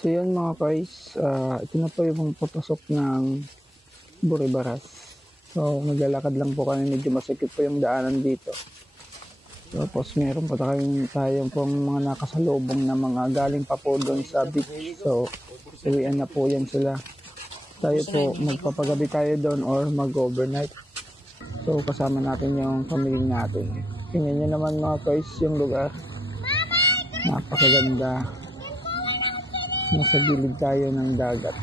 So yun mga guys, ito na po yung papasok ng Buribaras. So naglalakad lang po kami, medyo masakit po yung daanan dito. Tapos meron po tayong pong mga nakasalubong na mga galing pa po doon sa beach. So uwian na po yan sila. Tayo po magpapagabi tayo doon or mag-overnight. So kasama natin yung pamilya natin. Tingnan nyo naman mga guys yung lugar. Napakaganda. Nasa gilid tayo ng dagat.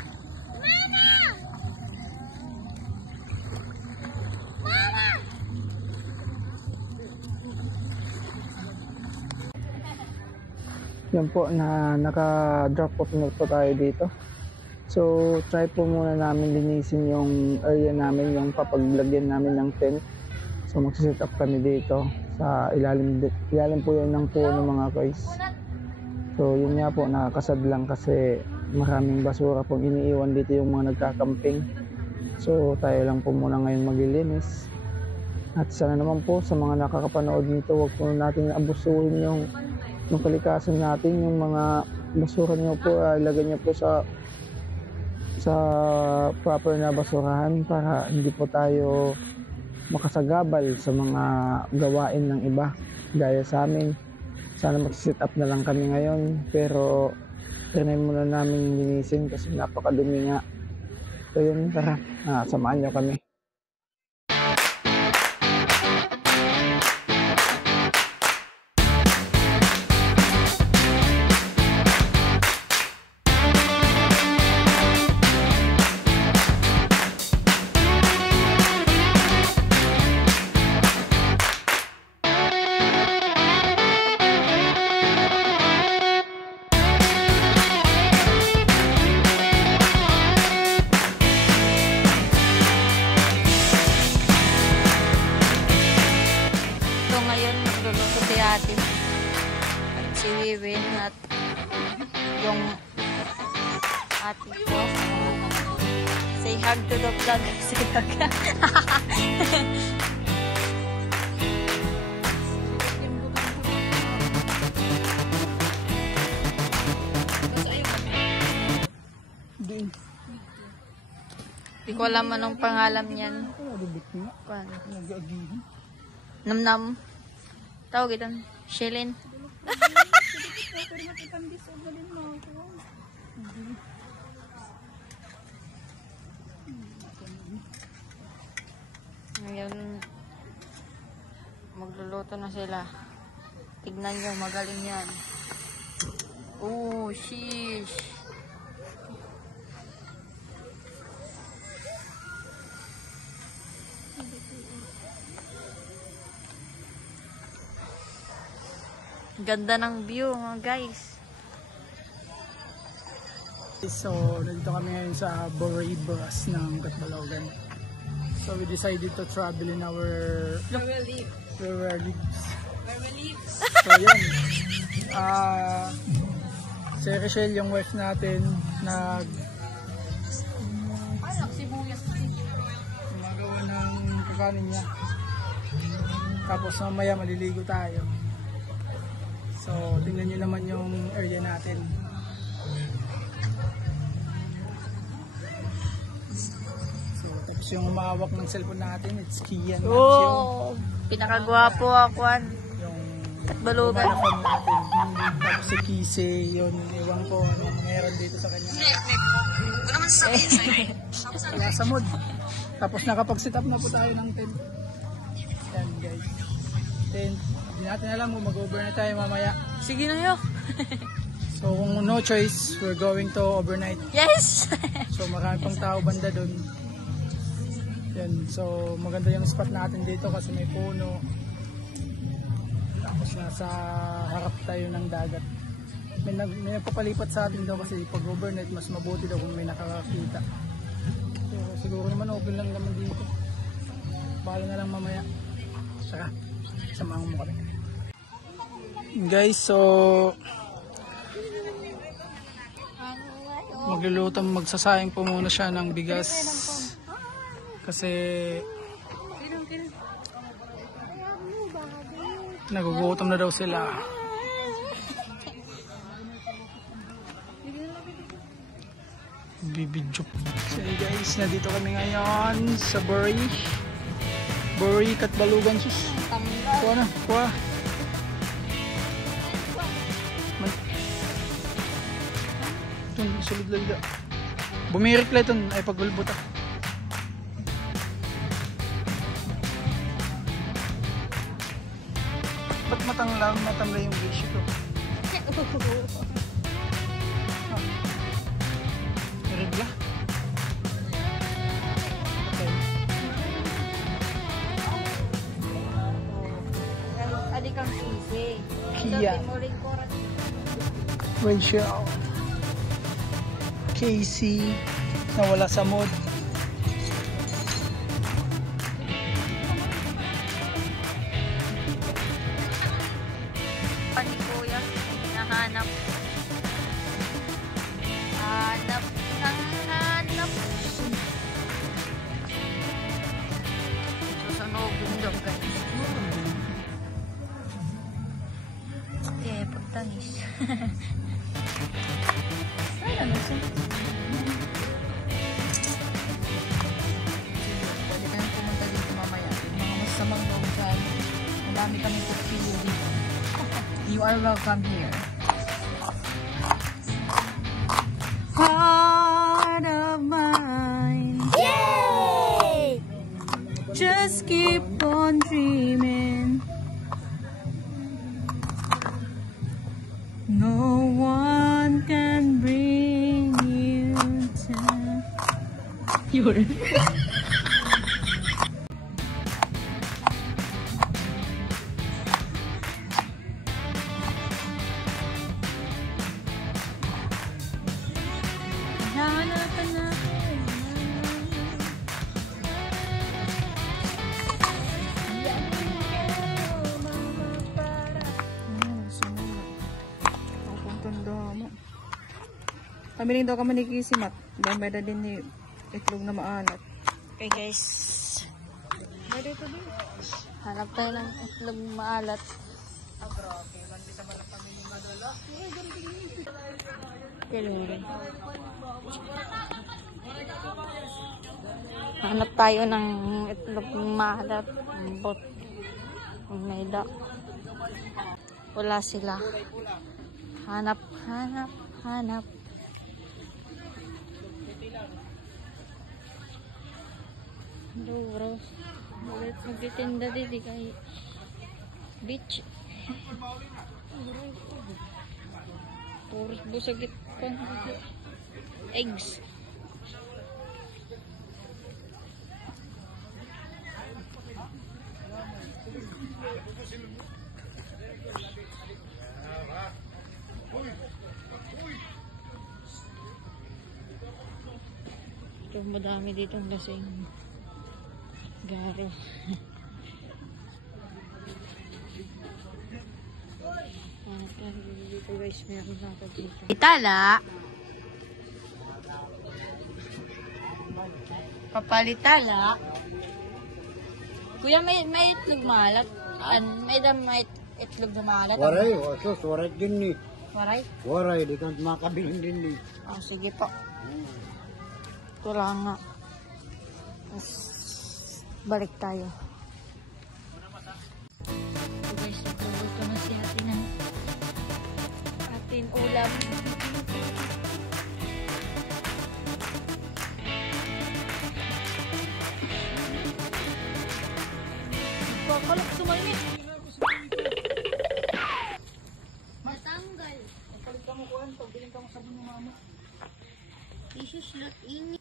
Yan po na naka-drop off na po tayo dito. So try po muna namin linisin yung area namin, yung papaglagyan namin ng tent. So magsiset up kami dito sa ilalim po yun ng puno mga guys. So yun nga po, nakakasad lang kasi maraming basura pong iniiwan dito yung mga nagkakamping. So tayo lang po muna ngayon maglilinis. At sana naman po sa mga nakakapanood nito, huwag po natin abusuhin yung kalikasan natin. Yung mga basura nyo po, ilagay nyo po sa proper na basurahan para hindi po tayo makasagabal sa mga gawain ng iba gaya sa amin. Sana mag-sit up na lang kami ngayon, pero trinay muna namin linisin kasi napakadumi nga. So yun, tara, samahan nyo kami. Si Wiwin at yung ate ko. Say hug to the vlog. Say hug. Hindi ko alam anong pangalan niyan. Namnam. Tawag ito. Shelin. Ngayon, magluluto na sila. Tignan nyo, magaling yan. Oh, sheesh. Ganda ng view mga guys. So, nandito kami ngayon sa Buribaras ng Catbalogan. So, we decided to travel in our... Where we lives. So, yan. Si Rachel, yung wife natin, gumagawa ng kakanin niya. Tapos mamaya maliligo tayo. So, tingnan nyo naman yung area natin. So, tapos yung umahawak ng cellphone natin, it's Kian. Oh, pinakagwapo ako. Yung balugan natin. Tapos si Kise, yun, iwan ko, ano meron dito sa kanya. Kaya sa mood. Tapos nakapag-sit up na po tayo ng tent. Yan guys. Tent. Hindi natin alam kung mag-overnight tayo mamaya. Sige na yun. So kung no choice, we're going to overnight. Yes! So marami pang tao banda dun. Yan. So maganda yung spot natin dito kasi may puno. Tapos nasa harap tayo ng dagat. May nagpapalipat sa atin daw kasi pag overnight mas mabuti daw kung may nakakakita. So siguro naman open lang naman dito. Bahala na lang mamaya. Saka, samahan mo kami. Guys, so magluluto, magsasayang po muna siya ng bigas kasi Nagugutom na daw sila. Bibidyo. So guys, nandito kami ngayon sa Buri Katbalugan sus. Kuha na, kuha. Ito, sulod lang dito. Bumirik lang ito, ay pagbulbot ah. Ba't matangla yung fish ito? Regla? Adik kang easy. Kia. Rachel. Casey. Nawala sa mood. Pani kuya, hinahanap. Hanap ng hanap. Susunogin daw guys. Okay, pagtanis. Sana na siya. Pwede kami pumunta dito mamaya. Mga masamang loob dyan. Madami kami pagpili dito. You are welcome here. Heart of mine. Yay! Just keep on dreaming. No one can bring you down. Yun. Hanapan natin. Kami rin daw kami ni Kisimat. May da din ni itlog na maalat. Okay guys. May dito din. Hanap tayo ng itlog maalat. Kaluri. Hanap tayo ng itlog maalat. Bot. May da. Wala sila. Hanap. Bro, ulit magtitinda dito kay beach. Puros busag ito. Eggs. Ito, madami dito ang lasing. Garo. Dito guys, meron na ako dito. Litala. Papalitala. Kuya, may itlog malat. May itlog na malat. Waray, wasos, waray din ni. Waray? Waray, di ka makabiling din ni. Oh, sige po. Ito lang nga. Balik tayo. So guys, nagluto na si ate ng atin ulam. Kalok sumalmit. Matanggal. Palit ka mo kuhan, pagbiling ka mo sabon ng mama. Isus lot ini.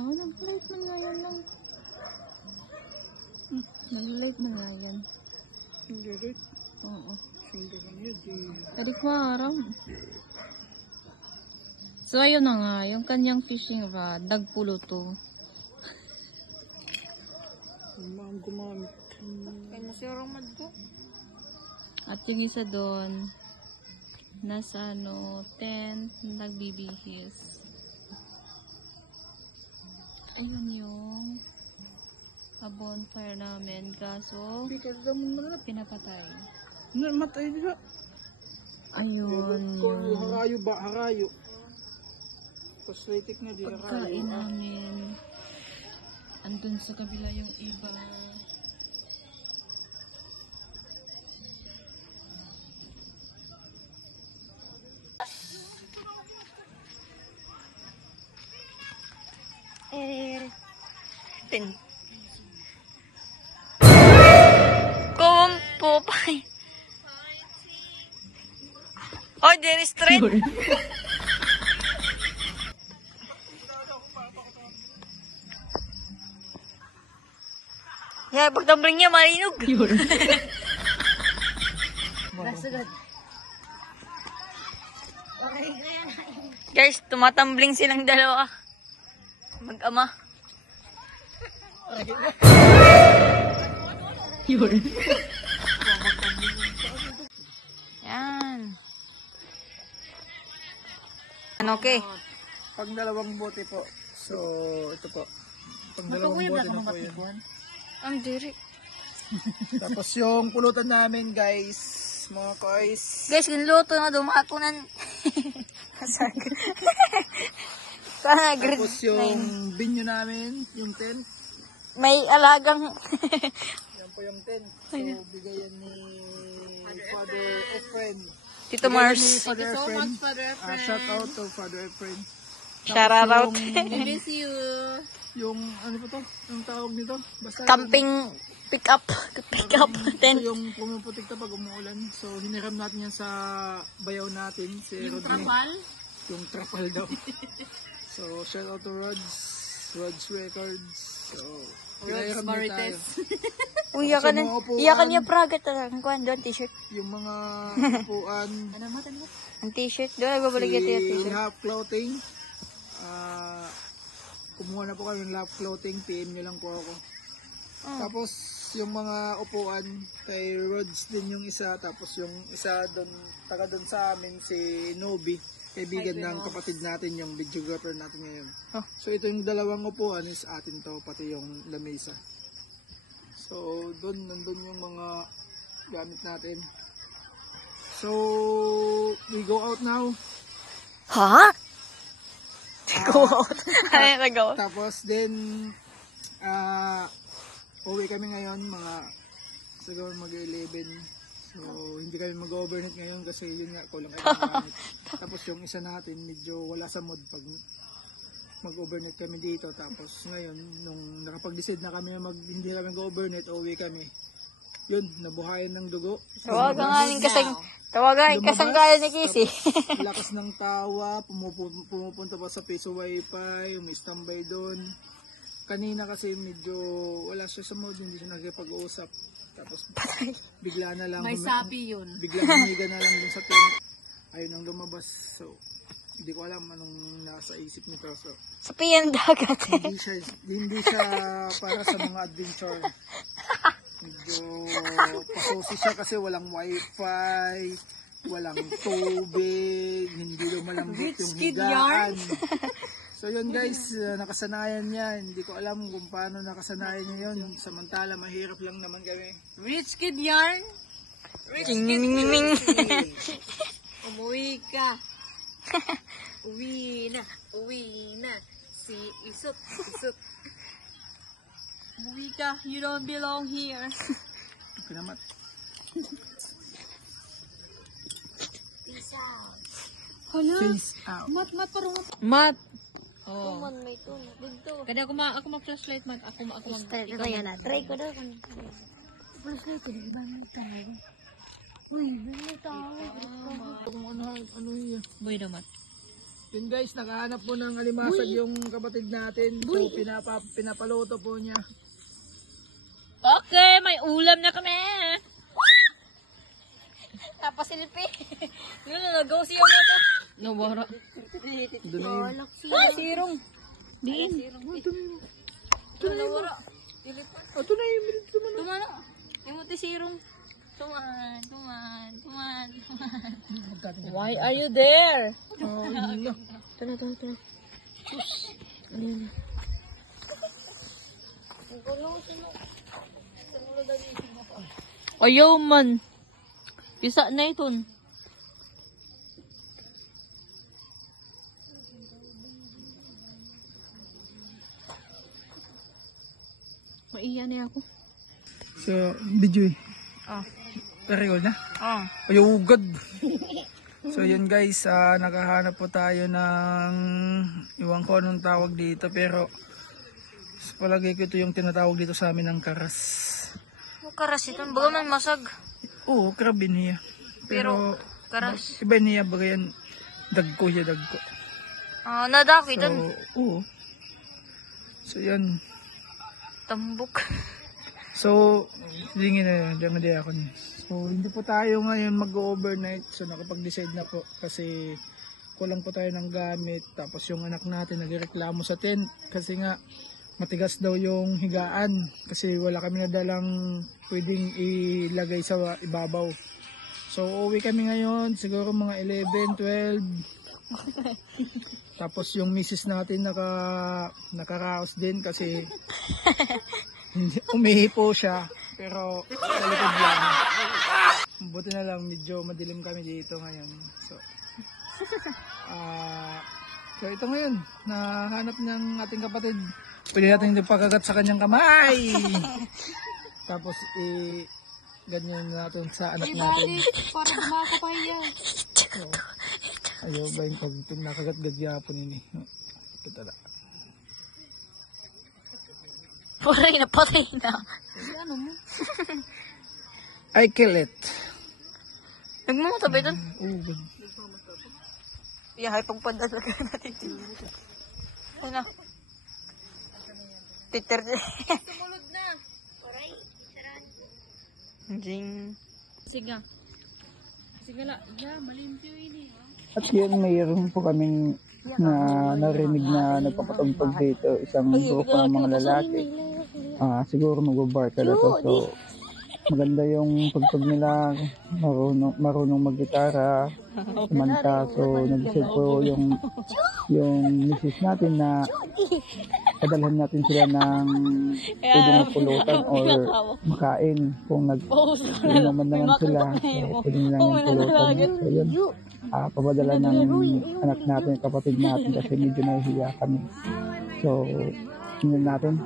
Oh, nag-light man nga yan lang. Nag-light man nga yan. Nag-light? Oo. Hindi ka niya, di. Tadi ko araw. So, ayun na nga. Yung kanyang fishing rod, nagpulo to. Ang gumamit. Kaya nasirang mad ko. At yung isa doon, nasa tent, nagbibihis. Ayun yung bonfire namin. Kaso, pinapatay. Matay diba? Ayun. Harayo ba? Harayo. Cosmetic na di Pagkain namin. Andun sa kabila yung iba. Kumpo pa. Oh, there is trend. Yeah, pagtambring niya, malinog. Guys, tumatambling silang dalawa. Mag-ama. Yan. Ano, okay? Pag dalawang bote po. So, ito po. Pag dalawang bote na po yun. Ang diri. Tapos yung pulutan namin guys, mga koys. Guys, ginluto na dumakunan. Sana grade Tapos yung binyo namin, yung tent. may alagang Yan po yung tent. So, bigayan ni Father Efren. Tito Mars. Father Efren. Shout out to Father Efren. Shout out. miss you. Yung, ano po to? Yung tawag nito? Basta Camping pick up tent. ito yung pumuputik pag umuulan. So, hiniram natin yan sa bayaw natin. Si yung trapal? Yung trapal daw. So, shout out to Rods Records. So, hiniram na tayo. Uy, iyakan niya Praga talagang kuhan doon, t-shirt. Yung mga upuan. Ang t-shirt doon, nagbabalik yung Si t-shirt. Lap Clothing. Kumuha na po kami ng Lap Clothing. PM nyo lang po ako. Tapos, yung mga upuan kay Rods din yung isa. Tapos yung isa doon, taga doon sa amin, si Nobi. Kaibigan ng kapatid natin, yung videographer natin ngayon. So, ito yung dalawang upuan is atin to, pati yung lamesa. So, doon, nandun yung mga gamit natin. So, we go out now. Ha? Go out. Ay, nag-out. Tapos then, uwi kami ngayon, mga siguro mag-11. So, hindi kami mag-overnight ngayon kasi yun nga, kulang kami ng gamit. Tapos yung isa natin, medyo wala sa mood pag mag-overnight kami dito. Tapos ngayon, nung nakapag-decide na kami hindi kami mag-overnight, uwi kami. Yun, nabuhayan ng dugo. Tawagan kasanggalan ni Casey. Lakas ng tawa, pumupunta pa sa piso wifi, umi-standby doon. Kanina kasi medyo wala siya sa mood, hindi siya nakikipag-uusap. Tapos bigla na lang May sapi yun. Bigla humiga na lang dun sa tent. Ayun ang lumabas. So, hindi ko alam anong nasa isip nito. So, Sa piyan dagat. hindi siya para sa mga adventure. Medyo pasusi siya kasi walang wifi, walang tubig, hindi lumalambot yung higaan. So yun guys, nakasanayan niya. Hindi ko alam kung paano nakasanayan niya yun. Samantala, mahirap lang naman kami. Rich kid yarn. Ding, ding, ding, ding, ding. Umuwi ka. Uwi na. Si Isut. Umuwi ka. You don't belong here. Pinamat. Peace out. Hala. Peace out. Mat, parang mat. Oh. May ito. Dito. Kada ako mag-flashlight, mat. Ako mag-start ko yan. Try ko daw. Flashlight ko. Di ba may tao? May tao. Ano yun? Boy daw, mat. Yun guys, nakahanap po ng alimasag yung kapatid natin. So pinapaluto po niya. Okay, may ulam na kami. Tapos silpi. Yun na, nag-go siya mo ito. No, bora. Doon na yun. Sirong. Diin. Ito na yun. Ito na yun. Tumano. Yung muti sirong. Tuman. Why are you there? Oh, yun na. Ito na. Ayaw man. Isa na ito. Maiya na ako. So, video eh. Ah. Record na? Ah. Ayugad. So yun guys, nakahanap po tayo ng iwan ko anong tawag dito, pero sa palagay ko ito yung tinatawag dito sa amin ng karas. Karas ito. Baga man masag. Oo, krabin niya. Pero karas. Iba niya baga yan, dagko siya, dagko. Nadako So, ito. oo. So yan. Tambok. So, hindi na, diyan ako niya. So, hindi po tayo ngayon mag-overnight. So, nakapag-decide na po kasi kulang po tayo ng gamit. Tapos yung anak natin nagreklamo sa tent kasi nga matigas daw yung higaan. Kasi wala kami nadalang pwedeng ilagay sa ibabaw. So, uwi kami ngayon. Siguro mga 11, 12. Tapos yung misis natin nakaraos din kasi umihi po siya. Pero sa likod lang. Buti na lang medyo madilim kami dito ngayon. So ito ngayon, nahanap niyang ating kapatid. Pwede natin ipakagat sa kanyang kamay. Tapos ganyan natin sa anak natin. Para makakapahiya. So, ayaw ba yung pag nakagat-gad yapon ini? Ito tala. Patay na, patay na. Ano mo? I kill it. Nagmamatabay doon? Oh, good. Iyahay pagpadal ka natin. Ay na. Titer. Sumulod na. Oray, saran. Jing. Sige. Sige la. Ya, malimpyo ini. At yun, mayroon po kaming narinig na nagpapatugtog dito. Isang grupo ng mga lalaki. Siguro mag-bar talaga to. So, maganda yung pagtug nila, marunong mag-gitara, kumanta. So, nag-decide po yung misis natin na padalhan natin sila ng pwede magpulutan or makain. Kung nag-inuman naman sila, so, pwede nilang yung pulutan. So, yun. Papadala ng anak natin, kapatid natin kasi medyo nahihiya kami. So, tingnan natin.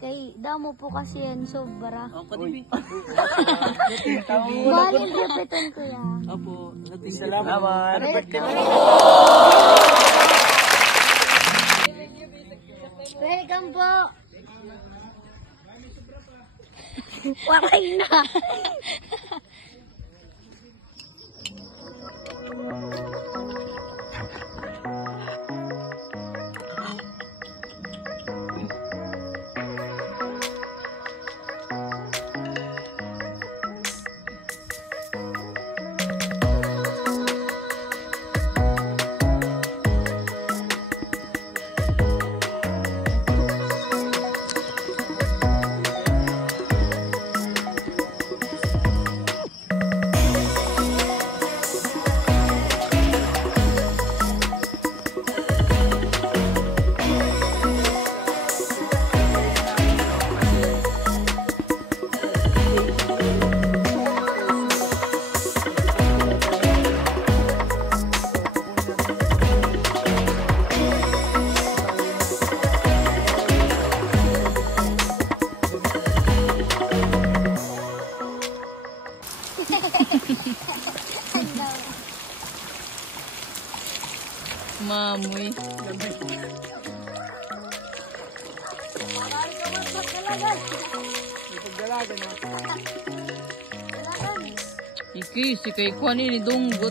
Kay damo po kasi yan sobra. Opo, Bali repetan ko yan. Opo, salamat. Welcome po. Wakay na. Mamoy. Iki, si kay Kwani ni Dunggot.